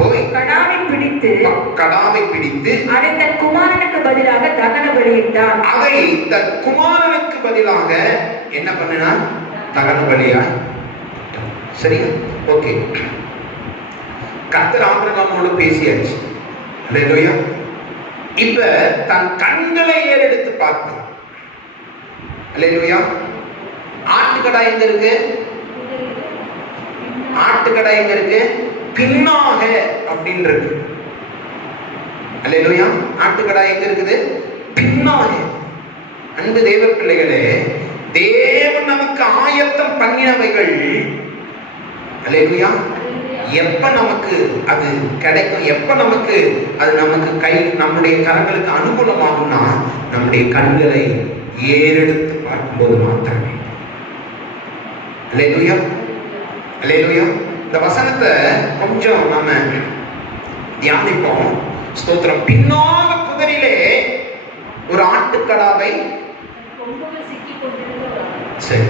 போய் கடாவை பிடித்து அதை தன் குமாரனுக்கு பதிலாக தகன பலியிட்டான். என்ன பண்ணினார்? தகன பலியா. சரியா? ஓகே. கர்த்தர் ஆபிரகாமோடு பேசியாச்சு. அல்லேலூயா. இப்ப தன் கண்களை ஏறெடுத்து பார்த்து, அல்லேலூயா. ஆட்டுக்கடா எங்க இருக்கு? ஆட்டுக்கடா எங்க இருக்கு? பின்னாக அப்படின்னு இருக்கு. அல்லேலூயா. ஆட்டுக்கடா எங்க இருக்குது? பின்னாக. அன்பு தேவ பிள்ளைகளே, தேவன் நமக்கு ஆயத்தம் பண்ணினவைகள், அல்லேலூயா, எப்ப நமக்கு அது கிடைக்கும்? எப்ப நமக்கு அது நம்முடைய கரங்களுக்கு அனுகூலமாகும்னா நம்முடைய கண்களை ஏறெடுத்து பார்க்கும்போது மாத்திரமே. அல்லேலூயா. அல்லேலூயா. இந்த வசனத்தை கொஞ்சம் நாம தியானிப்போம். ஸ்தோத்திரம். பின்னாக புதரிலே ஒரு ஆட்டுக்கடாவை, சரி,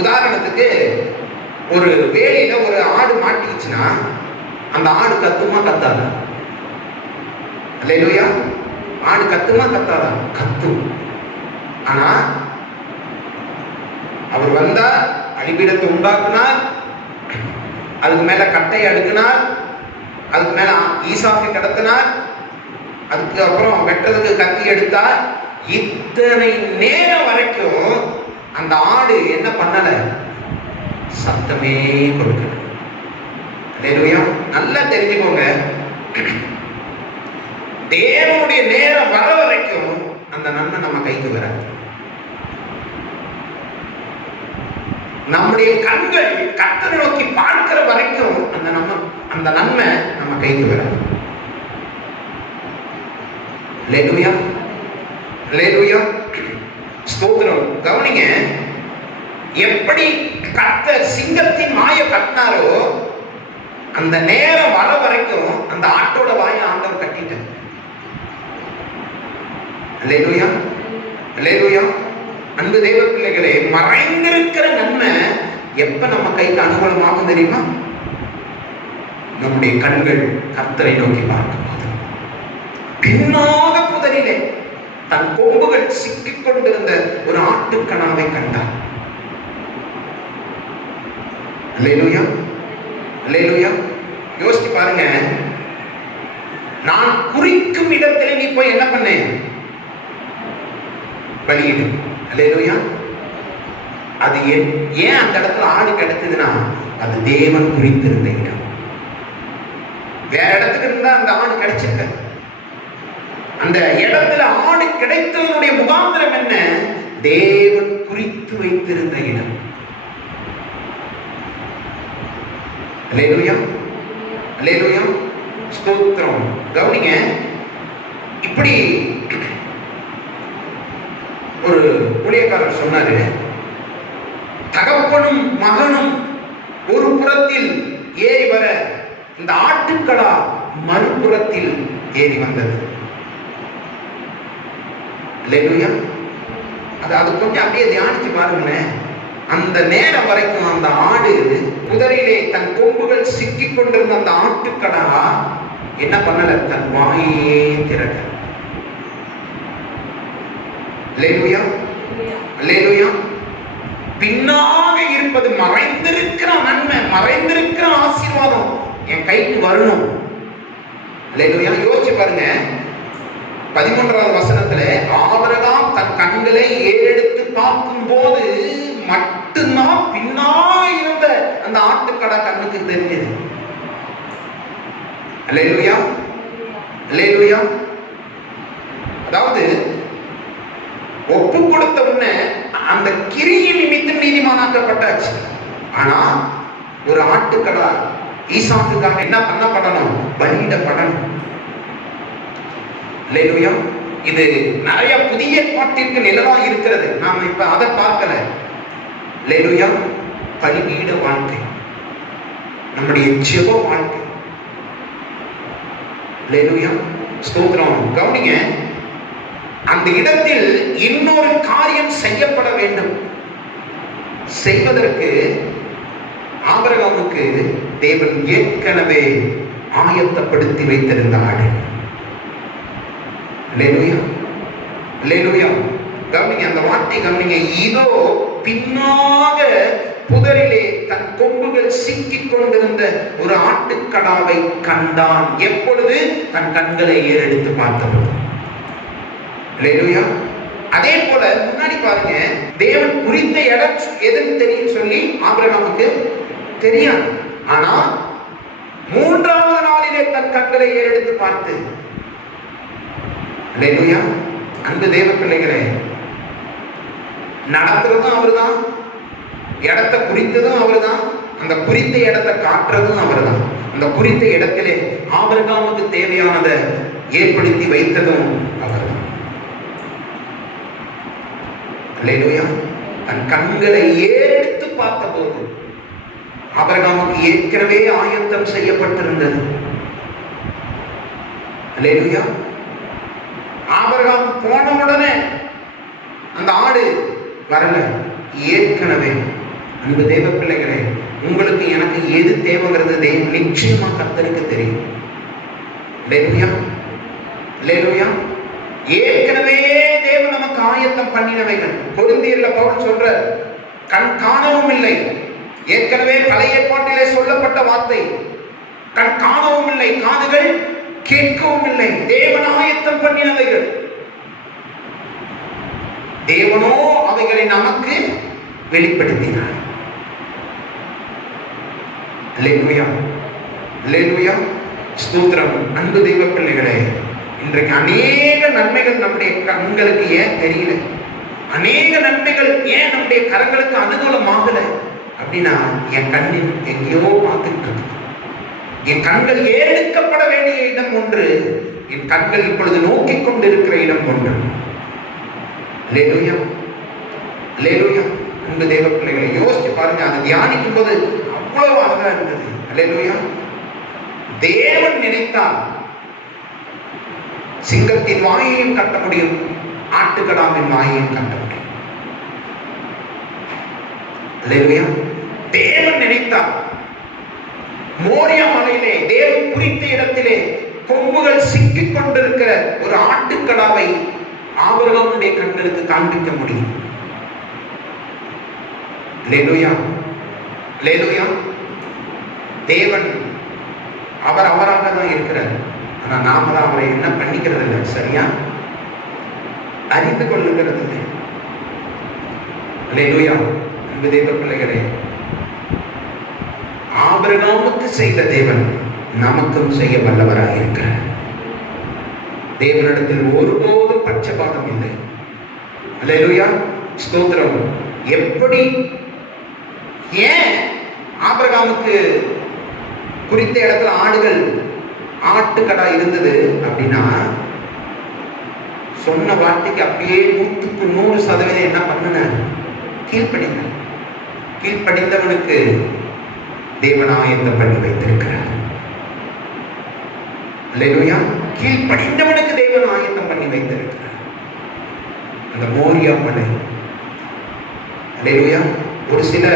உதாரணத்துக்கு ஒரு வேலியில ஒரு ஆடு மாட்டிக்கிச்சுன்னா அந்த ஆடு கத்துமா கத்தாதா? அல்லேலூயா. ஆடு கத்துமா கத்தாதா? கத்தும். ஆனா அவர் வந்தா அழிவிடத்தை உண்டாக்குனார், அதுக்கு மேல கட்டையை அடுக்கினார், அதுக்கு மேல ஈசாக்கு கடத்தினார், அதுக்கு அப்புறம் வெட்டுறதுக்கு கத்தி எடுத்தார். இத்தனை நேரம் வரைக்கும் அந்த ஆடு என்ன பண்ணல? சத்தமே கொடுக்கல. அல்லேலூயா. நல்லா தெரிஞ்சுக்கோங்க, தேவனுடைய நேரம் வர வரைக்கும் அந்த நன்மை நம்ம கைக்கு வராது. நம்முடைய கண்கள் கர்த்தரை நோக்கி பார்க்கிற வரைக்கும் அந்த நன்மை நம்ம கைக்கு வராது. அல்லேலூயா. அல்லேலூயா. ஸ்தோத்திரம். கவனிங்க, எப்படி கர்த்தர் சிங்கத்தின் வாயை கட்டினாரோ அந்த நேரம் வர வரைக்கும் அந்த ஆட்டோட வாயை ஆண்டவர் கட்டிட்டார். அல்லேலூயா. அல்லேலூயா. அன்பு தேவ பிள்ளைகளே, மறைந்திருக்கிற நன்மை எப்ப நம்ம கைக்கு அனுகூலமாகும் தெரியுமா? நம்முடைய கண்கள் கர்த்தரை நோக்கி பார்க்கும்போது. பின்னாக புதரிலே தன் கொம்புகள் சிக்கிக் கொண்டிருந்த ஒரு ஆட்டுக்கடாவை கண்டார். அல்லேலூயா. அல்லேலூயா. யோசிச்சு பாருங்க, நான் குறிக்கும் இடத்துல நீ போய் என்ன பண்ண? பலியிடு. அல்லேலூயா. அது ஏன் அந்த இடத்துல ஆடு கிடைச்சதுன்னா அது தேவன் குறித்திருந்த இடம். வேற இடத்துக்கு இருந்தா அந்த ஆடு கிடைச்சிருக்க. அந்த இடத்துல ஆடு கிடைத்ததனுடைய முகாந்திரம் என்ன? தேவன் குறித்து வைத்திருந்த இடம். அல்லேலூயா. அல்லேலூயா. ஸ்தோத்திரம். கவனிங்க, இப்படி ஒரு ஊழியக்காரர் சொன்னாரு, தகப்பனும் மகனும் ஒரு புறத்தில் ஏறி வர இந்த ஆட்டுக்கடா மறுபுறத்தில் ஏறி வந்தது. அல்லேலூயா. அது கொஞ்சம் அப்படியே தியானிச்சு பாருங்களேன். அந்த நேரம் வரைக்கும் அந்த ஆடு புதரிலே தன் கொம்புகள் சிக்கிக் கொண்டிருந்த அந்த ஆட்டுக்கடா என்ன பண்ணல? தன் வாயே திறக்க. அல்லேலூயா. அல்லேலூயா. பின்னாக இருப்பது மறைந்திருக்கிற நன்மை, மறைந்திருக்கிற ஆசீர்வாதம் என் கைக்கு வரணும். அல்லேலூயா. யோசிச்சு பாருங்க, 13வது வசனத்துல ஆபிரகாம் தன் கண்களை ஏறெடுத்து பார்க்கும் போது மட்டும்தான் பின்னாக இருந்த அந்த ஆட்டுக்கடா கண்ணுக்கு தெரிஞ்சது. அல்லேலூயா. அல்லேலூயா. அதாவது ஒப்பு கொடுத்த உடனே அந்த கிரியின் நிமித்தம் நீதிமானாக்கப்பட்டாச்சு. ஆனா ஒரு ஆட்டுக்கடா ஈசாக்குக்காக என்ன பண்ணப்படணும்? பலியிடப்படணும். அல்லேலூயா. இது நிறைய புதிய பாட்டிற்கு நிழலா இருக்கிறது. நாம இப்ப அதை பார்க்கல. அல்லேலூயா. பலிபீட வாழ்க்கை, நம்முடைய ஜெப வாழ்க்கை. அல்லேலூயா. ஸ்தோத்திரம். கவனிங்க, அந்த இடத்தில் இன்னொரு காரியம் செய்யப்பட வேண்டும். செய்வதற்கு ஆபிரகாமுக்கு தேவன் ஏற்கனவே ஆயத்தப்படுத்தி வைத்திருந்த ஆடு. அல்லேலூயா. அல்லேலூயா. கவனிங்க, அந்த வார்த்தை கவனிங்க. இதோ பின்னாக புதரிலே தன் கொம்புகள் சிக்கிக் கொண்டிருந்த ஒரு ஆட்டுக்கடாவை கண்டான். எப்பொழுது? தன் கண்களை ஏறெடுத்து பார்த்தபோது. அல்லேலூயா. அதே போல முன்னாடி பாருங்க, தேவன் குறித்த இடம் எதுன்னு தெரியும் சொல்லி ஆபிரகாமுக்கு தெரியாது. ஆனா 3வது நாளிலே தன் கண்களை ஏறெடுத்து பார்த்து. அல்லேலூயா. அன்பு தேவ பிள்ளைகளே, நடத்துறதும் அவர்தான், இடத்தை குறித்ததும் அவர்தான், அந்த குறித்த இடத்தை காட்டுறதும் அவர்தான். அந்த குறித்த இடத்திலே ஆபிரகாமுக்கு தேவையானதை ஏற்படுத்தி வைத்ததும் அவர்தான். அல்லேலூயா. தன் கண்களை ஏறெடுத்து பார்த்த போது ஆபிரகாமுக்கு ஏற்கனவே ஆயத்தம் செய்யப்பட்டிருந்தது. அல்லேலூயா. ஆபிரகாம் போன உடனே அந்த ஆடு வரல. ஏற்கனவே அன்பு தேவ பிள்ளைகளே, உங்களுக்கு எனக்கு எது தேவைங்கிறது நிச்சயமா கர்த்தருக்கு தெரியும். அல்லேலூயா, அல்லேலூயா. ஏற்கனவே தேவன் நமக்கு ஆயத்தம் பண்ணினவைகள். கொரிந்தியர்ல பவுல் சொல்ற, கண் காணவும் இல்லை, ஏற்கனவே பழைய ஏற்பாட்டிலே சொல்லப்பட்ட வார்த்தை, கண் காணவும் இல்லை, காதுகள் கேட்கவும் இல்லை, தேவன் ஆயத்தம் பண்ணினவைகள். தேவனோ அவைகளை நமக்கு வெளிப்படுத்தினார். அல்லேலூயா, அல்லேலூயா, ஸ்தோத்திரம். அன்பு தெய்வ பிள்ளைகளே, இன்றைக்கு அநேக நன்மைகள் நம்முடைய கண்களுக்கு ஏன் தெரியல, அநேக நன்மைகள் ஏன் நம்முடைய கரங்களுக்கு அனுகூலமாகல அப்படின்னா, என் கண்ணில் எங்கேயோ பார்த்துட்டு இருக்கு. என் கண்கள் ஏறெடுக்கப்பட வேண்டிய இடம் ஒன்று, என் கண்கள் இப்பொழுது நோக்கி கொண்டிருக்கிற இடம் ஒன்று. அல்லேலூயா, அல்லேலூயா. அன்பு தேவ பிள்ளைகளை யோசிச்சு பாருங்க, அதை தியானிக்கும் போது அவ்வளவு அழகா இருந்தது. அல்லேலூயா. தேவன் நினைத்தால் சிங்கத்தின் வாயையும் கட்ட முடியும், ஆட்டுக்கடாவின் வாயையும் கட்ட முடியும். அல்லேலூயா. தேவன் நினைத்தால் மோரியா மலையிலே தேவன் குறித்த இடத்திலே கொம்புகள் சிக்கிக் கொண்டிருக்கிற ஒரு ஆட்டுக்கடாவை ஆபிரகாமுடைய கண்களுக்கு காண்பிக்க முடியும். அல்லேலூயா, அல்லேலூயா. தேவன் அவர் அவராக தான் இருக்கிறார். ஆனா நாம தான் அவரை என்ன பண்ணிக்கிறது இல்லை, சரியா அறிந்து கொள்ளுகிறது இல்லை. அல்லேலூயா. அன்பு தேவ பிள்ளைகளே, ஆபிரகாமுக்கு செய்த தேவன் நமக்கும் செய்ய வல்லவராக இருக்கிறார். தேவனிடத்தில் ஒருபோதும் பட்சபாதம் இல்லை. அல்லேலூயா, ஸ்தோத்திரம். எப்படி ஏன் ஆபிரகாமுக்கு குறித்த இடத்துல ஆடுகள் ஆட்டுக்கடா இருந்தது அப்படின்னா, சொன்ன வார்த்தைக்கு அப்படியே 100% என்ன பண்ணுன, கீழ்ப்படிந்த. கீழ்ப்படிந்தவனுக்கு தேவன் ஆயத்தம் பண்ணி வைத்திருக்கிறார். அல்லேலூயா. கீழ்ப்படிந்தவனுக்கு தேவன் ஆயத்தம் பண்ணி வைத்திருக்கிறார். அந்த மோரியா மலை. அல்லேலூயா. ஒரு சில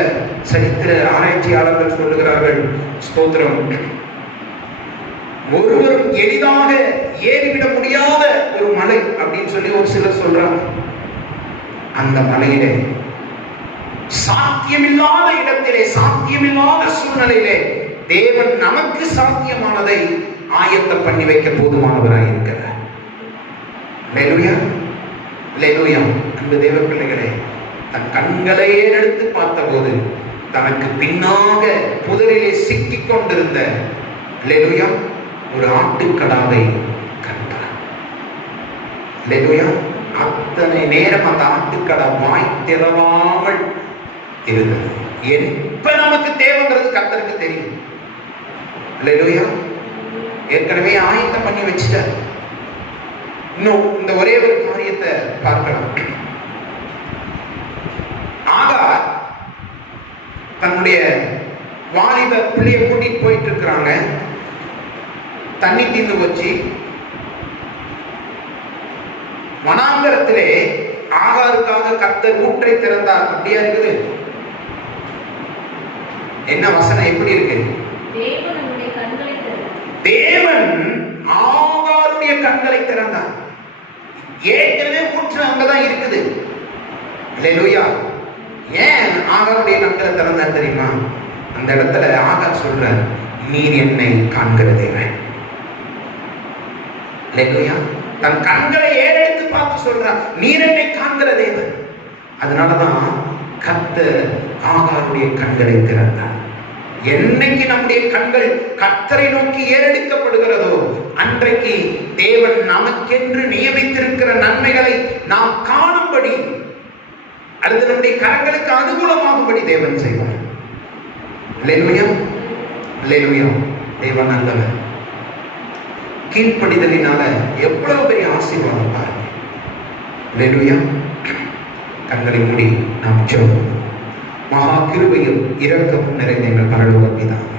சரித்திர ஆராய்ச்சியாளர்கள் சொல்லுகிறார்கள், ஸ்தோத்திரம், ஒருவரும் எளிதாக ஏறிவிட முடியாத ஒரு மலை அப்படின்னு சொல்லி ஒரு சிலர் சொல்றாங்க. அந்த மலையிலே சாத்தியமில்லாத இடத்திலே, சாத்தியமில்லாத சூழ்நிலையிலே தேவன் நமக்கு சாத்தியமானதை ஆயத்தம் பண்ணி வைக்க போதுமானவராக இருக்கிறார். அல்லேலூயா, அல்லேலூயா. அன்பு தேவ பிள்ளைகளே, தன் கண்களை ஏறெடுத்து பார்த்தபோது தனக்கு பின்னாக புதரிலே சிக்கிக் கொண்டிருந்த அல்லேலூயா ஒரு ஆட்டுக்கடாவை கண்டார். அல்லேலூயா. அத்தனை நேரம் அந்த ஆட்டுக்கடா வாய் திறவாமல் இருந்தது. எப்ப நமக்கு தேவைங்கிறது கர்த்தருக்கு தெரியும். அல்லேலூயா. ஏற்கனவே ஆயத்தம் பண்ணி வச்சுட்டார். இன்னும் இந்த ஒரே ஒரு காரியத்தை பார்க்கலாம். ஆகார் தன்னுடைய வாலிப பிள்ளைய கூட்டிட்டு போயிட்டு இருக்கிறாங்க. தண்ணி தீர்ந்து போச்சு. வனாந்தரத்திலே ஆகாருக்காக கர்த்தர் ஊற்றை திறந்தார். அப்படியா இருக்குது? என்ன வசனம் எப்படி இருக்கு? தேவன் ஆகாருடைய கண்களை திறந்தார். ஏற்கனவே ஊற்று அங்கதான் இருக்குது. அல்லேலூயா. ஏன் ஆகாருடைய கண்களை திறந்தார் தெரியுமா? அந்த இடத்துல ஆகார் சொல்றார், நீர் என்னை காண்கிற தேவன். அல்லேலூயா. தன் கண்களை ஏறெடுத்து பார்த்து சொல்றார், நீர் என்னை காண்கிற தேவன். அதனாலதான் கர்த்தர் ஆகாருடைய கண்களை திறந்தார். என்னைக்கு நம்முடைய கண்கள் கர்த்தரை நோக்கி ஏறெடுக்கப்படுகிறதோ அன்றைக்கு தேவன் நமக்கென்று நியமித்திருக்கிற நன்மைகளை நாம் காணும்படி, அல்லது நம்முடைய கரங்களுக்கு அனுகூலமாகும்படி தேவன் செய்வார். அல்லேலூயா, அல்லேலூயா. தேவன் நல்லவர். கீழ்ப்படிதலினால எவ்வளவு பெரிய ஆசீர்வாதம் பாருங்க. அல்லேலூயா. கண்களை மூடி நாம் ஜெபம். மகா கிருபையும் இரக்கமும் நிறைந்த எங்கள் பரலோக பிதாவே,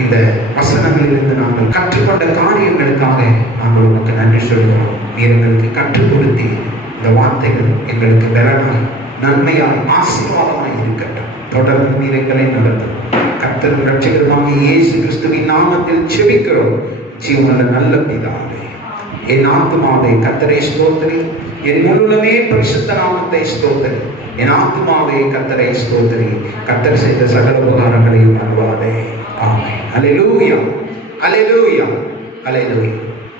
இந்த வசனங்களிலிருந்து நாங்கள் கற்றுக்கொண்ட காரியங்களுக்காக நாங்கள் உமக்கு நன்றி சொல்கிறோம். நீர் எங்களுக்கு கற்றுக் கொடுத்து இந்த வார்த்தைகள் எங்களுக்கு பெறலாம், நன்மையாய் ஆசீர்வாதமாய் இருக்கட்டும். தொடர்ந்து நீரைகளை நடத்தும் கர்த்தரும் ரட்சகருமாக இயேசு கிறிஸ்துவின் நாமத்தில் செபிக்கிறோம் ஜீவனுள்ள நல்ல பிதாவே. என் ஆத்துமாவே கர்த்தரை ஸ்தோத்திரி, என் முழுமே பரிசுத்த நாமத்தை ஸ்தோத்திரி. என் ஆத்துமாவே கர்த்தரை ஸ்தோத்திரி, கர்த்தர் செய்த சகல உபகாரங்களையும் மறவாதே. ஆமென். அல்லேலூயா, அல்லேலூயா, அல்லேலூயா.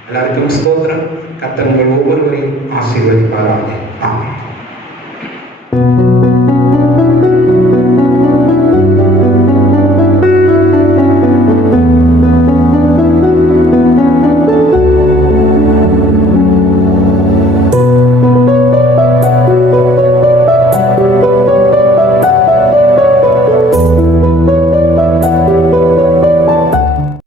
எல்லாருக்கும் ஸ்தோத்திரம். கர்த்தர் உங்கள் ஒவ்வொருவரையும் ஆசீர்வதிப்பாராக.